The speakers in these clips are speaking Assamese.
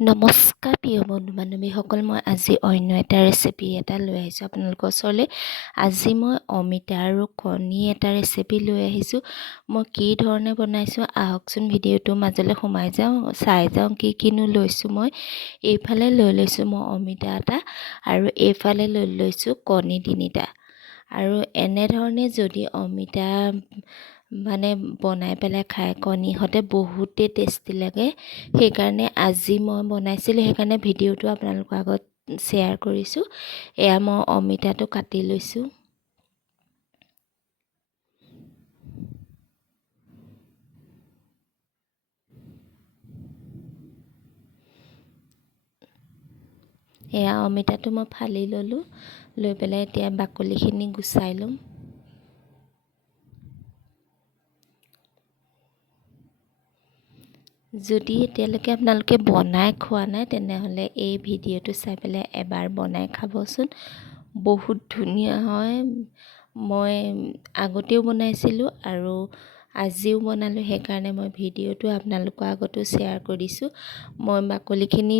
নমস্কাৰ প্ৰিয় বন্ধু বান্ধৱীসকল মই আজি অন্য এটা ৰেচিপি এটা লৈ আহিছোঁ। আপোনালোকৰ ওচৰলৈ আজি মই অমিতা আৰু কণী এটা ৰেচিপি লৈ আহিছোঁ। মই কি ধৰণে বনাইছোঁ আহকচোন ভিডিঅ'টোৰ মাজলৈ সোমাই যাওঁ চাই যাওঁ কি কিনো লৈছোঁ মই। এইফালে লৈ লৈছোঁ মই অমিতা এটা আৰু এইফালে লৈ লৈছোঁ কণী তিনিটা। আৰু এনেধৰণে যদি অমিতা মানে বনাই পেলাই খাই কণী সৈতে বহুতেই টেষ্টি লাগে। সেইকাৰণে আজি মই বনাইছিলোঁ সেইকাৰণে ভিডিঅ'টো আপোনালোকৰ আগত শ্বেয়াৰ কৰিছোঁ। এয়া মই অমিতাটো কাটি লৈছোঁ। এয়া অমিতাটো মই ফালি ল'লোঁ লৈ পেলাই এতিয়া বাকলিখিনি গুচাই ল'ম। যদি এতিয়ালৈকে আপোনালোকে বনাই খোৱা নাই তেনেহ'লে এই ভিডিঅ'টো চাই পেলাই এবাৰ বনাই খাবচোন। বহুত ধুনীয়া হয়। মই আগতেও বনাইছিলোঁ আৰু আজিও বনালোঁ সেইকাৰণে মই ভিডিঅ'টো আপোনালোকৰ আগতো শ্বেয়াৰ কৰিছোঁ। মই বাকলিখিনি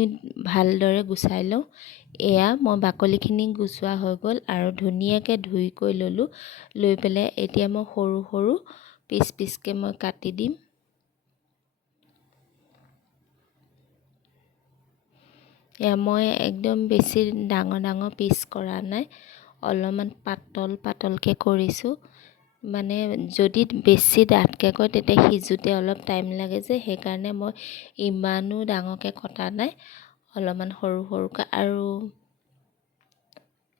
ভালদৰে গুচাই লওঁ। এয়া মই বাকলিখিনি গুচোৱা হৈ গ'ল আৰু ধুনীয়াকৈ ধুই কৰি ল'লোঁ। লৈ পেলাই এতিয়া মই সৰু সৰু পিচ পিচকৈ মই কাটি দিম। মই একদম বেছি ডাঙৰ ডাঙৰ পিচ কৰা নাই। অলপমান পাতল পাতলকৈ কৰিছোঁ। মানে যদি বেছি ডাঠকৈ কয় তেতিয়া সিজোতে অলপ টাইম লাগে যে সেইকাৰণে মই ইমানো ডাঙৰকৈ কটা নাই। অলপমান সৰু সৰুকৈ আৰু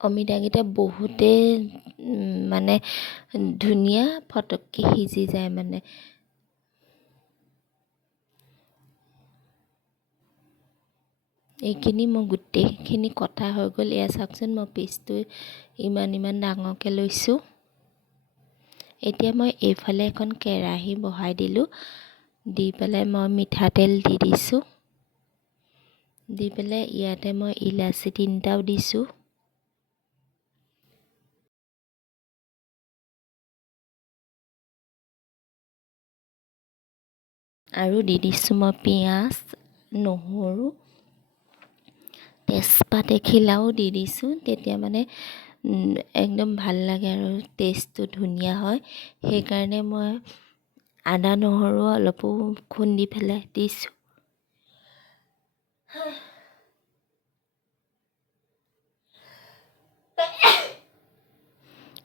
অমিতাকেইটা বহুতেই মানে ধুনীয়া ফটককৈ সিজি যায় মানে। এইখিনি মই গোটেইখিনি কটা হৈ গ'ল। এয়া চাওকচোন মই পিচটো ইমান ইমান ডাঙৰকৈ লৈছোঁ। এতিয়া মই এইফালে এখন কেৰাহী বহাই দিলোঁ। দি পেলাই মই মিঠাতেল দি দিছোঁ। দি পেলাই ইয়াতে মই ইলাচি তিনিটাও দিছোঁ। আৰু দি দিছোঁ মই পিঁয়াজ নহৰু তেজপাত এখিলাও দি দিছোঁ তেতিয়া মানে একদম ভাল লাগে আৰু টেষ্টটো ধুনীয়া হয়। সেইকাৰণে মই আদা নহৰু অলপো খুন্দি পেলাই দিছোঁ।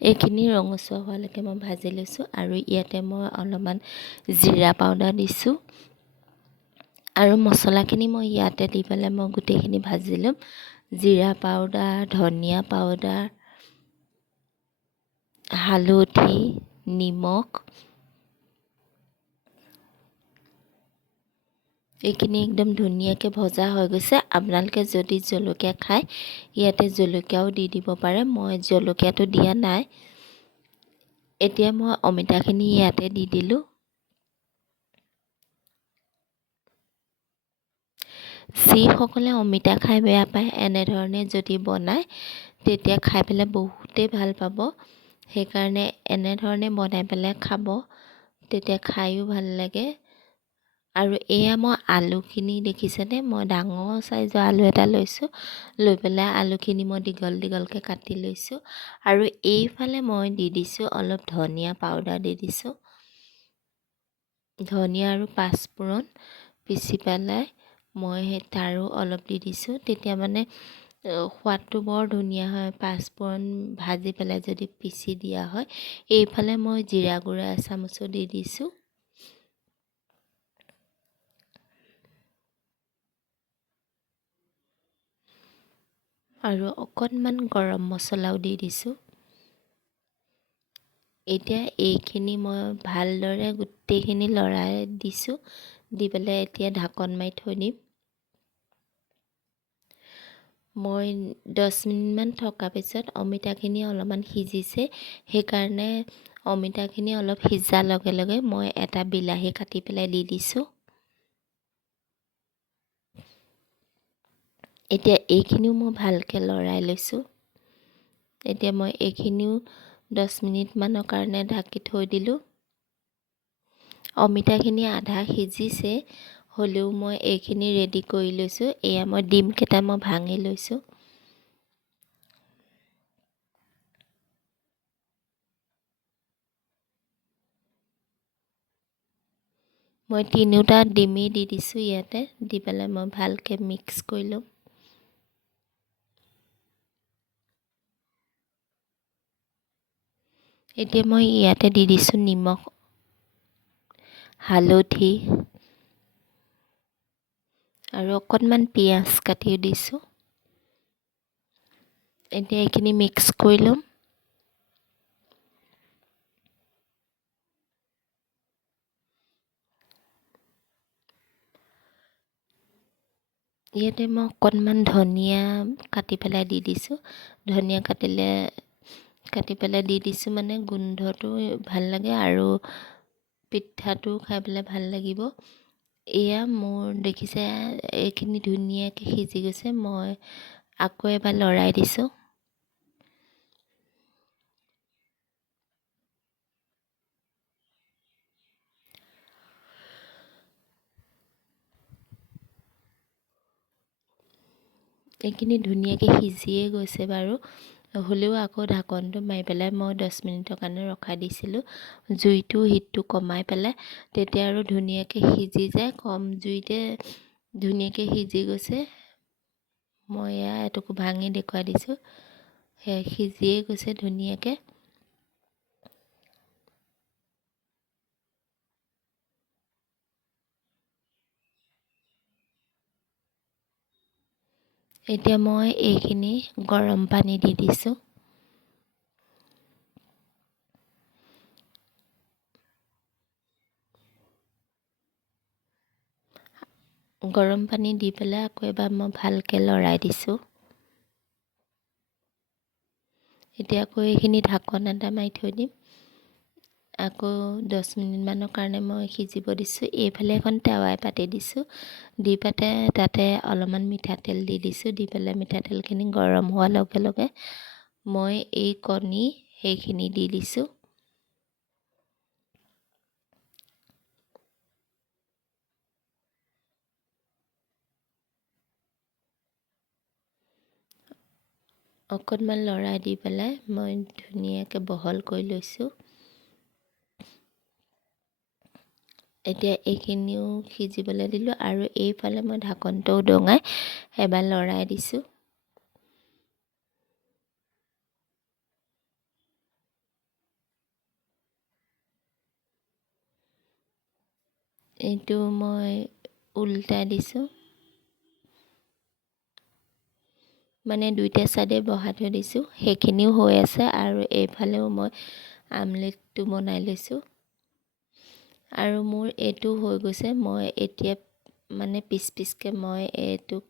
এইখিনি ৰঙচুৱা হোৱালৈকে মই ভাজি লৈছোঁ আৰু ইয়াতে মই অলপমান জিৰা পাউডাৰ দিছোঁ। আৰু মছলাখিনি মই ইয়াতে দি পেলাই মই গোটেইখিনি ভাজি ল'ম। জিৰা পাউডাৰ ধনিয়া পাউডাৰ হালধি, নিমখ, এইখিনি একদম ধুনীয়াকৈ ভজা হৈ গৈছে। আপোনালোকে যদি জলকীয়া খায়, ইয়াতে জলকীয়াও দি দিব পাৰে। মই জলকীয়াটো দিয়া নাই। এতিয়া মই অমিতাখিনি ইয়াতে দি দিলোঁ। যিসকলে অমিতা খাই বেয়া পায় এনেধৰণে যদি বনায় তেতিয়া খাই পেলাই বহুতেই ভাল পাব। সেইকাৰণে এনেধৰণে বনাই পেলাই খাব তেতিয়া খায়ো ভাল লাগে। আৰু এয়া মই আলুখিনি দেখিছেনে? মই ডাঙৰ চাইজৰ আলু এটা লৈছোঁ লৈ পেলাই আলুখিনি মই দীঘল দীঘলকৈ কাটি লৈছোঁ। আৰু এইফালে মই দি দিছোঁ অলপ ধনিয়া পাউডাৰ দি দিছোঁ। ধনিয়া আৰু পাঁচফোৰণ পিচি পেলাই মই সেই তাৰো অলপ দি দিছোঁ। তেতিয়া মানে সোৱাদটো বৰ ধুনীয়া হয়। পাঁচফোৰণ ভাজি পেলাই যদি পিচি দিয়া হয় এইফালে মই জিৰা গুড়া এচামুচো দি দিছোঁ। আৰু অকণমান গৰম মছলাও দি দিছোঁ। এতিয়া এইখিনি মই ভালদৰে গোটেইখিনি লৰাই দিছোঁ। দি পেলাই এতিয়া ঢাকন মাৰি থৈ দিম। মই দহ মিনিটমান থকাৰ পিছত অমিতাখিনি অলপমান সিজিছে। সেইকাৰণে অমিতাখিনি অলপ সিজাৰ লগে লগে মই এটা বিলাহী কাটি পেলাই দি দিছোঁ। এতিয়া এইখিনিও মই ভালকৈ লৰাই লৈছোঁ। এতিয়া মই এইখিনিও দহ মিনিটমানৰ কাৰণে ঢাকি থৈ দিলোঁ। অমিতাখিনি আধা সিজিছে। হ'লেও মই এইখিনি ৰেডি কৰি লৈছোঁ। এয়া মই ডিমকেইটা মই ভাঙি লৈছোঁ। মই তিনিওটা ডিমেই দি দিছোঁ ইয়াতে। দি পেলাই মই ভালকৈ মিক্স কৰি ল'ম। এতিয়া মই ইয়াতে দি দিছোঁ নিমখ হালধি। আৰু অকণমান পিঁয়াজ কাটি দিছোঁ এতিয়া এইখিনি মিক্স কৰি ল'ম ইয়াতে মই অকণমান ধনিয়া কাটি পেলাই দি দিছোঁ ধনিয়া কাটিলে কাটি পেলাই দি দিছোঁ মানে গোন্ধটো ভাল লাগে আৰু পিঠাটো খাই পেলাই ভাল লাগিব এয়া মোৰ দেখিছে এইখিনি ধুনীয়াকৈ সিজি গৈছে মই আকৌ এবাৰ লৰাই দিছোঁ। এইখিনি ধুনীয়াকৈ সিজিয়ে গৈছে বাৰু। হ'লেও আকৌ ঢাকনটো মাৰি পেলাই মই দহ মিনিটৰ কাৰণে ৰখাই দিছিলোঁ। জুইটো হিটটো কমাই পেলাই। তেতিয়া আৰু ধুনীয়াকৈ সিজি যায়। কম জুইতে ধুনীয়াকৈ সিজি গৈছে। মই এয়া এটুকু ভাঙি দেখুৱাই দিছোঁ। সেয়া সিজিয়ে গৈছে ধুনীয়াকৈ। এতিয়া মই এইখিনি গৰম পানী দি দিছোঁ। গৰম পানী দি পেলাই আকৌ এবাৰ মই ভালকৈ লৰাই দিছোঁ। এতিয়া আকৌ এইখিনি ঢাকন এটা মাৰি থৈ দিম। আকৌ দহ মিনিটমানৰ কাৰণে মই সিজিব দিছোঁ। এইফালে এখন টেৱাই পাতি দিছোঁ। দি পাতে তাতে অলপমান মিঠাতেল দি দিছোঁ। দি পেলাই মিঠাতেলখিনি গৰম হোৱাৰ লগে লগে মই এই কণী সেইখিনি দি দিছোঁ। অকণমান লৰাই দি পেলাই মই ধুনীয়াকৈ বহল কৰি লৈছোঁ। এতিয়া এইখিনিও সিজিবলৈ দিলোঁ আৰু এইফালে মই ঢাকনটো উদঙাই এবাৰ লৰাই দিছোঁ। এইটো মই উল্টাই দিছোঁ। মানে দুইটা ছাইডে বহাই থৈ দিছোঁ। সেইখিনিও হৈ আছে আৰু এইফালেও মই আমলেটটো বনাই লৈছোঁ। আৰু মোৰ এইটো হৈ গৈছে মই এতিয়া মানে পিচ পিচকৈ মই এইটো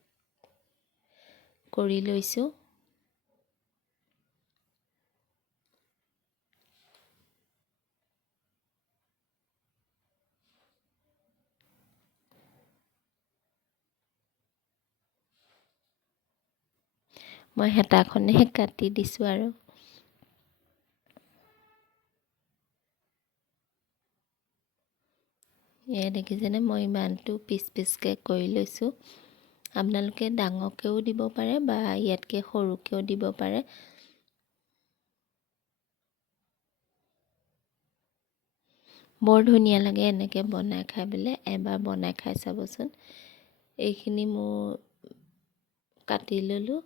কৰি লৈছোঁ। মই হেতাখনেহে কাটি দিছোঁ আৰু। এয়া দেখিছেনে মই ইমানটো পিচ পিচকৈ কৰি লৈছোঁ। আপোনালোকে ডাঙৰকৈও দিব পাৰে বা ইয়াতকৈ সৰুকৈও দিব পাৰে। বৰ ধুনীয়া লাগে এনেকৈ বনাই খাই পেলাই এবাৰ বনাই খাই চাবচোন। এইখিনি মোৰ কাটি ল'লোঁ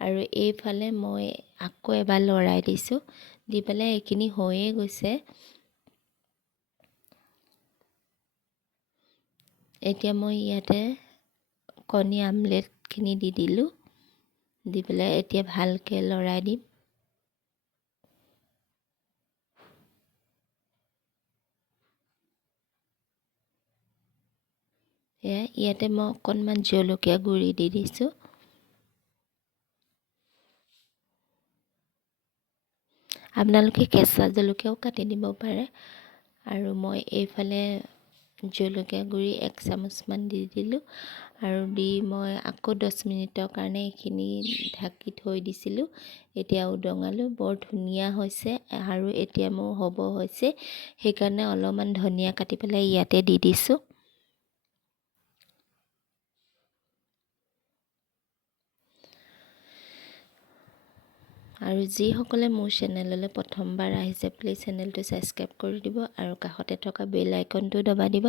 আৰু এইফালে মই আকৌ এবাৰ লৰাই দিছোঁ। দি পেলাই এইখিনি হৈয়ে গৈছে। এতিয়া মই ইয়াতে কণী আমলেটখিনি দি দিলোঁ। দি পেলাই এতিয়া ভালকৈ লৰাই দিম। এয়া, ইয়াতে মই অকণমান জলকীয়া গুড়ি দি দিছোঁ। আপোনালোকে কেঁচা জলকীয়াও কাটি দিব পাৰে। আৰু মই এইফালে জলকীয়া গুড়ি এক চামুচমান দি দিলোঁ আৰু দি মই আকৌ দহ মিনিটৰ কাৰণে এইখিনি ঢাকি থৈ দিছিলোঁ। এতিয়া উদঙালোঁ বৰ ধুনীয়া হৈছে আৰু এতিয়া মোৰ হ'ব হৈছে। সেইকাৰণে অলপমান ধনিয়া কাটি পেলাই ইয়াতে দি দিছোঁ। আৰু যিসকলে মোৰ চেনেললৈ প্ৰথমবাৰ আহিছে প্লিজ চেনেলটো ছাবস্ক্ৰাইব কৰি দিব আৰু কাষতে থকা বেল আইকনটো দবাই দিব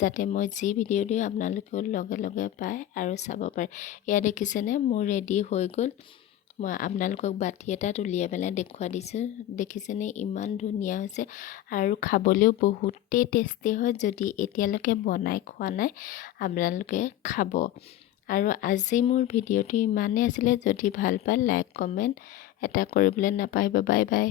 যাতে মই যি ভিডিঅ' দিওঁ আপোনালোকেও লগে লগে পায় আৰু চাব পাৰে। এয়া দেখিছেনে? মোৰ ৰেডি হৈ গ'ল। মই আপোনালোকক বাতি এটাত উলিয়াই পেলাই দেখুৱাই দিছোঁ। দেখিছেনে? ইমান ধুনীয়া হৈছে। আৰু খাবলৈও বহুতেই টেষ্টি হয় যদি এতিয়ালৈকে বনাই খোৱা নাই আপোনালোকে খাব। আৰু আজি মোৰ ভিডিঅ'টো ইমানেই আছিলে। যদি ভাল পায় লাইক কমেণ্ট এটা কৰিবলৈ নাপাহৰিব বাই বাই